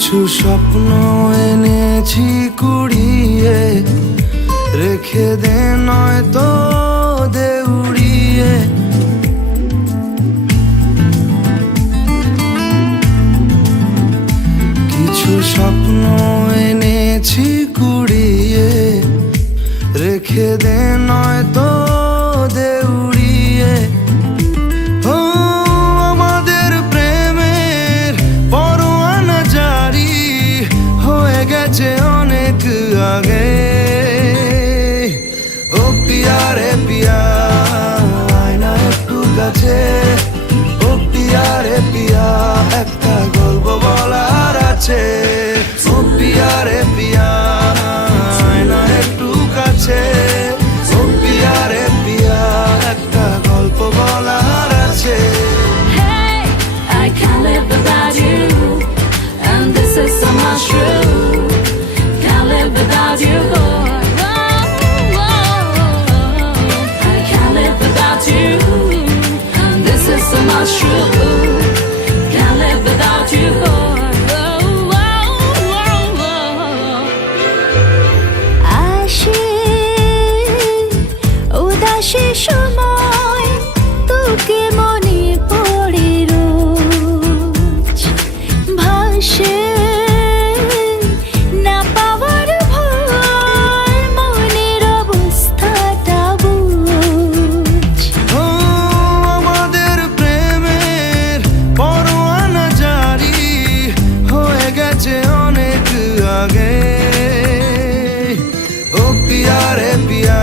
কিছু স্বপ্ন এনেছি কুড়িয়ে, রেখে দে নয়তো দে উড়িয়ে। কিছু স্বপ্ন এনেছি কুড়িয়ে, রেখে দে নয়তো দে উড়িয়ে। আমাদের প্রেমের পরোয়ানা জারি হয়ে গেছে অনেক আগে। ও পিয়া রে পিয়া, আয়না একটু কাছে। ও পিয়া রে পিয়া, একটা গল্প বলার আছে। ও পিয়া রে পিয়া, আয়না একটু কাছে। ও পিয়া রে পিয়া, একটা গল্প বলার আছে। Hey, I can't live without you, and this is so much true. Can't live without you, boy. I can't live without you, and this is so much true. Can't live without you, boy. আসে উদাসী সময়, তোকে মনে পড়ে রোজ। ভাসে না পাওয়ার ভয়, মনের অবস্থাটা বুঝ। আমাদের প্রেমের পরোয়ানা জারি হয়ে গেছে অনেক আগে। ও পিয়া রে পিয়া,